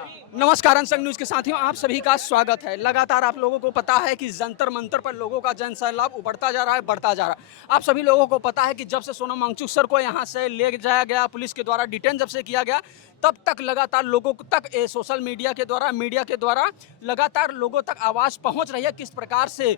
नमस्कार संग न्यूज़ के साथियों, आप सभी का स्वागत है। लगातार आप लोगों को पता है कि जंतर मंतर पर लोगों का जन सैलाब उभरता जा रहा है, बढ़ता जा रहा है। आप सभी लोगों को पता है कि जब से सोनम वांगचुक सर को यहाँ से ले जाया गया, पुलिस के द्वारा डिटेन जब से किया गया, तब तक लगातार लोगों तक सोशल मीडिया के द्वारा लगातार लोगों तक आवाज़ पहुँच रही है। किस प्रकार से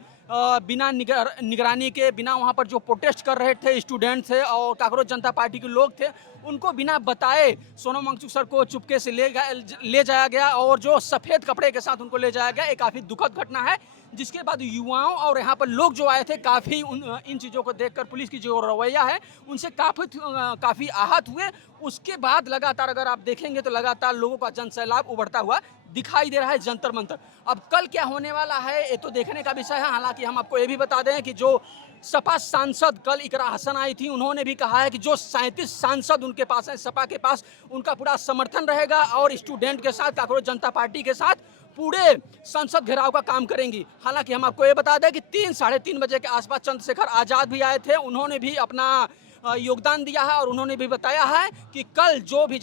बिना निगरानी के, बिना वहाँ पर जो प्रोटेस्ट कर रहे थे स्टूडेंट थे और कांग्रेस जनता पार्टी के लोग थे, उनको बिना बताए सोनम वांगचुक सर को चुपके से ले जाया गया और जो सफ़ेद कपड़े के साथ उनको ले जाया गया। एक काफ़ी दुखद घटना है, जिसके बाद युवाओं और यहाँ पर लोग जो आए थे काफ़ी इन चीज़ों को देखकर पुलिस की जो रवैया है उनसे काफ़ी आहत हुए। उसके बाद लगातार अगर आप देखेंगे तो लगातार लोगों का जन सैलाब उभरता हुआ दिखाई दे रहा है जंतर मंतर। अब कल क्या होने वाला है ये तो देखने का विषय है। हालांकि हम आपको ये भी बता दें कि जो सपा सांसद कल इकरा हसन आई थी, उन्होंने भी कहा है कि जो 37 सांसद उनके पास हैं, सपा के पास, उनका पूरा समर्थन रहेगा और स्टूडेंट के साथ, कांग्रेस जनता पार्टी के साथ पूरे संसद घेराव का काम करेंगी। हालांकि हम आपको ये बता दें कि 3-3:30 बजे के आसपास चंद्रशेखर आज़ाद भी आए थे, उन्होंने भी अपना योगदान दिया है और उन्होंने भी बताया है कि कल जो भी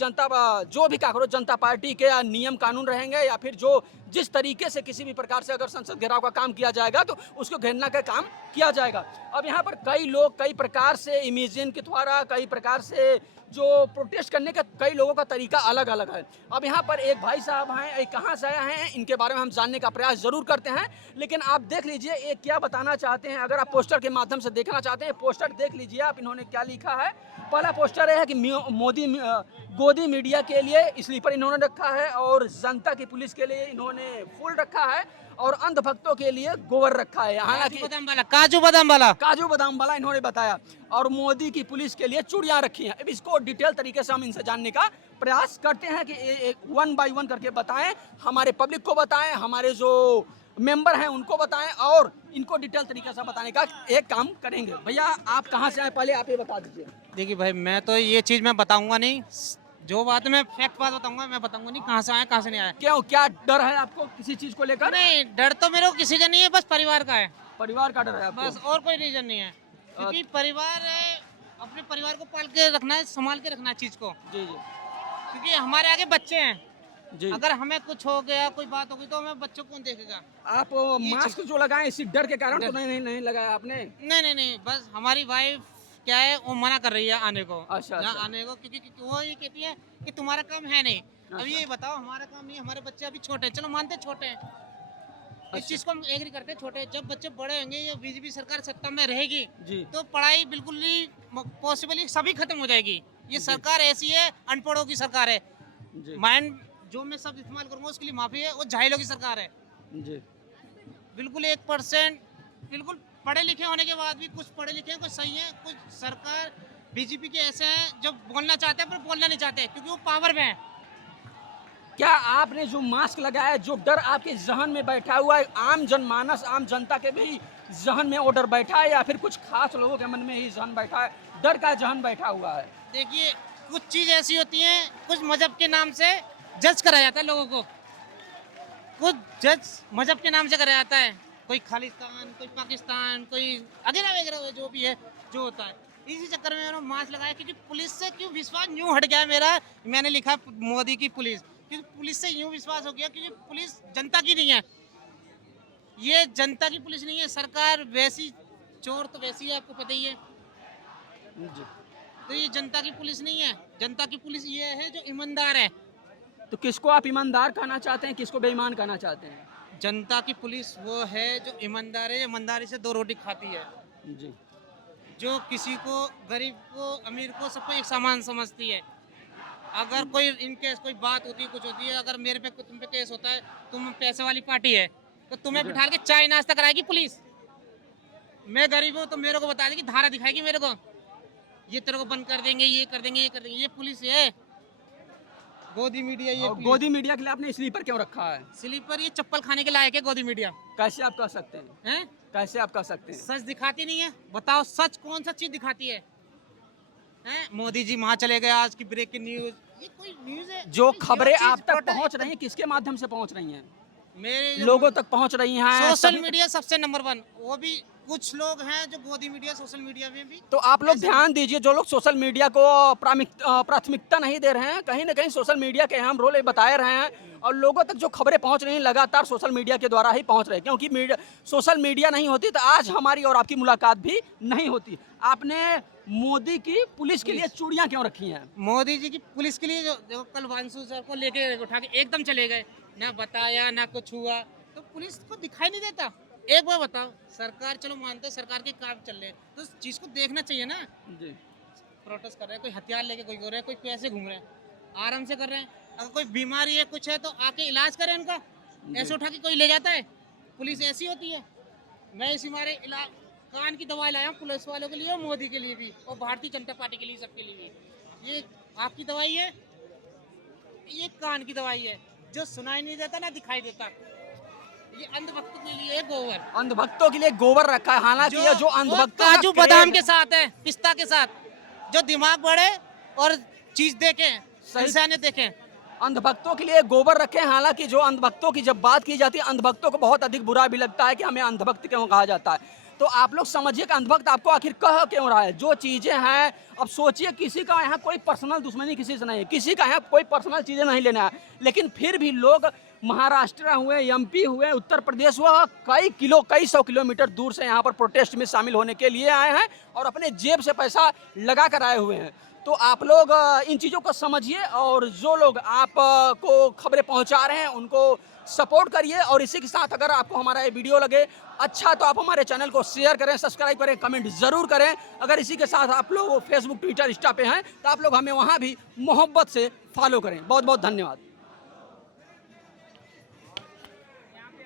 कांग्रेस जनता पार्टी के नियम कानून रहेंगे या फिर जिस तरीके से किसी भी प्रकार से अगर संसद घेराव का काम किया जाएगा तो उसको घेरना का काम किया जाएगा। अब यहाँ पर कई लोग कई प्रकार से इमेजिन के द्वारा कई प्रकार से जो प्रोटेस्ट करने का कई लोगों का तरीका अलग अलग है। अब यहाँ पर एक भाई साहब हैं, एक कहाँ से आए हैं, इनके बारे में हम जानने का प्रयास जरूर करते हैं। लेकिन आप देख लीजिए ये क्या बताना चाहते हैं। अगर आप पोस्टर के माध्यम से देखना चाहते हैं, पोस्टर देख लीजिए आप, इन्होंने क्या लिखा है। पहला पोस्टर है कि गोदी मीडिया के लिए स्लीपर इन्होंने रखा है और जनता की पुलिस के लिए इन्होंने फूल रखा है और अंधभक्तों के लिए गोबर रखा है। हालांकि काजू बादाम वाला इन्होंने बताया और मोदी की पुलिस के लिए चूड़ियां रखी हैं। अब इसको डिटेल तरीके से हम इनसे जानने का प्रयास करते हैं कि वन बाय वन करके बताएं, हमारे पब्लिक को बताएं, हमारे जो मेंबर हैं उनको बताएं और इनको डिटेल तरीके से बताने का एक काम करेंगे। भैया आप कहाँ से आए, पहले आप ये बता दीजिए। देखिए भाई, मैं तो ये चीज मैं बताऊंगा नहीं, जो बात मैं फैक्ट बात बताऊंगा, मैं बताऊंगा नहीं कहाँ से आया कहाँ से नहीं आया। क्यों, क्या डर है आपको किसी चीज को लेकर? नहीं, डर तो मेरे को किसी का नहीं है, बस परिवार का है। परिवार का डर है आपको? बस, और कोई रीजन नहीं है। क्योंकि परिवार है, अपने परिवार को पाल के रखना है, संभाल के रखना है चीज को। जी जी। क्योंकि हमारे आगे बच्चे हैं जी। अगर हमें कुछ हो गया, कोई बात हो गई, तो हमें बच्चों को कौन देखेगा। आप मास्क जो लगाए इसी डर के कारण तो नहीं लगाया आपने? नहीं, बस हमारी वाइफ क्या है, वो मना कर रही है आने को। अच्छा। आने को, क्योंकि वो ये कहती है कि तुम्हारा काम है नहीं। अब अच्छा। ये बताओ, हमारा काम नहीं, हमारे बच्चे अभी छोटे हैं, चलो मानते छोटे हैं, इस चीज को हम एग्री करते हैं, छोटे। जब बच्चे बड़े होंगे, ये बीजेपी सरकार सत्ता में रहेगी जी। तो पढ़ाई बिल्कुल ही पॉसिबली सभी खत्म हो जाएगी। ये सरकार ऐसी है, अनपढ़ों की सरकार है। माइंड जो मैं शब्द इस्तेमाल करूंगा उसके लिए माफी है, वो जाहिलों की सरकार है। जी। बिल्कुल 1% बिल्कुल पढ़े लिखे होने के बाद भी कुछ पढ़े लिखे हैं, कुछ सही है, कुछ सरकार बीजेपी के ऐसे हैं जो बोलना चाहते हैं पर बोलना नहीं चाहते क्योंकि वो पावर में है। क्या आपने जो मास्क लगाया, जो डर आपके जहन में बैठा हुआ है, आम जनमानस आम जनता के भी जहन में वो डर बैठा है या फिर कुछ खास लोगों के मन में ही जहन बैठा है, डर का जहन बैठा हुआ है? देखिए, कुछ चीज ऐसी होती है, कुछ मजहब के नाम से जज कराया जाता है लोगों को, कुछ जज मजहब के नाम से कराया जाता है। कोई खालिस्तान, कोई पाकिस्तान, कोई वगैरह वगैरह जो भी है, जो होता है। इसी चक्कर में मैंने मास्क लगाया क्योंकि पुलिस से क्यों विश्वास यूं हट गया मेरा। मैंने लिखा मोदी की पुलिस, क्योंकि पुलिस से यूं विश्वास हो गया क्योंकि पुलिस जनता की नहीं है। ये जनता की पुलिस नहीं है। सरकार वैसी, चोर तो वैसी है, आपको पता ही है। तो ये जनता की पुलिस नहीं है। जनता की पुलिस ये है जो ईमानदार है। तो किसको आप ईमानदार कहना चाहते हैं, किसको बेईमान कहना चाहते हैं? जनता की पुलिस वो है जो ईमानदार है, ईमानदारी से दो रोटी खाती है। जी। जो किसी को, गरीब को, अमीर को, सबको एक समान समझती है। अगर कोई इनकेस कोई बात होती है, कुछ होती है, अगर मेरे पे तुम पे केस होता है, तुम पैसे वाली पार्टी है, तो तुम्हें बिठा के चाय नाश्ता कराएगी पुलिस। मैं गरीब हूँ तो मेरे को बता देगी, धारा दिखाएगी मेरे को, ये तेरे को बंद कर देंगे, ये कर देंगे, ये कर देंगे। ये पुलिस है, गोदी मीडिया। ये गोदी मीडिया के लिए आपने स्लीपर क्यों रखा है? स्लीपर ये चप्पल खाने के लायक है गोदी मीडिया। कैसे आप कह सकते हैं? हैं? कैसे आप कह सकते हैं? सच दिखाती नहीं है। बताओ, सच कौन सा चीज दिखाती है? हैं? मोदी जी वहां चले गए, आज की ब्रेकिंग न्यूज। ये कोई न्यूज है? जो खबरें आप तक पहुंच रही हैं, किसके माध्यम से पहुंच रही हैं? मेरे जो लोगों तक पहुंच रही हैं सोशल सभी- मीडिया सबसे नंबर 1, वो भी कुछ लोग हैं जो गोदी मीडिया सोशल मीडिया में भी तो आप लोग ध्यान दीजिए, जो लोग सोशल मीडिया को प्राथमिकता नहीं दे रहे हैं, कहीं ना कहीं सोशल मीडिया के अहम रोल ये बताए रहे हैं और लोगों तक जो खबरें पहुंच रही हैं लगातार सोशल मीडिया के द्वारा ही पहुंच रही है, क्योंकि सोशल मीडिया नहीं होती तो आज हमारी और आपकी मुलाकात भी नहीं होती। आपने मोदी की पुलिस के लिए चूड़ियां क्यों रखी हैं? मोदी जी की पुलिस के लिए जो कल वांसू सर को लेके उठा के एकदम चले गए, ना बताया ना कुछ हुआ, तो पुलिस को दिखाई नहीं देता। एक बार बताओ, सरकार चलो मानते हैं सरकार के काम चल रहे हैं, तो उस चीज को देखना चाहिए ना। जी प्रोटेस्ट कर रहे हैं, कोई हथियार लेके कोई हो रहा है, कोई पैसे घूम रहे हैं, आराम से कर रहे हैं। अगर कोई बीमारी है कुछ है तो आके इलाज करें उनका, ऐसे उठा के कोई ले जाता है? पुलिस ऐसी होती है। मैं इसी मारे कान की दवाई लाया हूं पुलिस वालों के लिए और मोदी के लिए भी और भारतीय जनता पार्टी के लिए, सबके लिए भी। ये आपकी दवाई है, ये कान की दवाई है, जो सुनाई नहीं देता ना दिखाई देता। ये अंधभक्तों के लिए है गोबर, अंधभक्तों के लिए गोबर रखा है, हालांकि ये जो वो अंधभक्तों का काजू क्रेज बादाम है- के साथ है, पिस्ता के साथ, जो दिमाग बढ़े और चीज देखें, सही। इंसानियत देखें। अंधभक्तों के लिए गोबर रखे हैं। हालांकि जो अंधभक्तों की जब बात की जाती है, अंधभक्तों को बहुत अधिक बुरा भी लगता है कि हमें अंधभक्त क्यों कहा जाता है। तो आप लोग समझिए कि अंधभक्त आपको आखिर कह क्यों रहा है। जो चीजें हैं, अब सोचिए, किसी का यहाँ कोई पर्सनल दुश्मनी किसी से नहीं है, किसी का यहाँ कोई पर्सनल चीजें नहीं लेना है, लेकिन फिर भी लोग महाराष्ट्र हुए, एमपी हुए, उत्तर प्रदेश हुआ, कई सौ किलोमीटर दूर से यहाँ पर प्रोटेस्ट में शामिल होने के लिए आए हैं और अपने जेब से पैसा लगा कर आए हुए हैं। तो आप लोग इन चीज़ों को समझिए और जो लोग आप को खबरें पहुंचा रहे हैं उनको सपोर्ट करिए। और इसी के साथ अगर आपको हमारा ये वीडियो लगे अच्छा तो आप हमारे चैनल को शेयर करें, सब्सक्राइब करें, कमेंट ज़रूर करें। अगर इसी के साथ आप लोग फेसबुक, ट्विटर, इंस्टा पे हैं तो आप लोग हमें वहाँ भी मोहब्बत से फॉलो करें। बहुत बहुत धन्यवाद।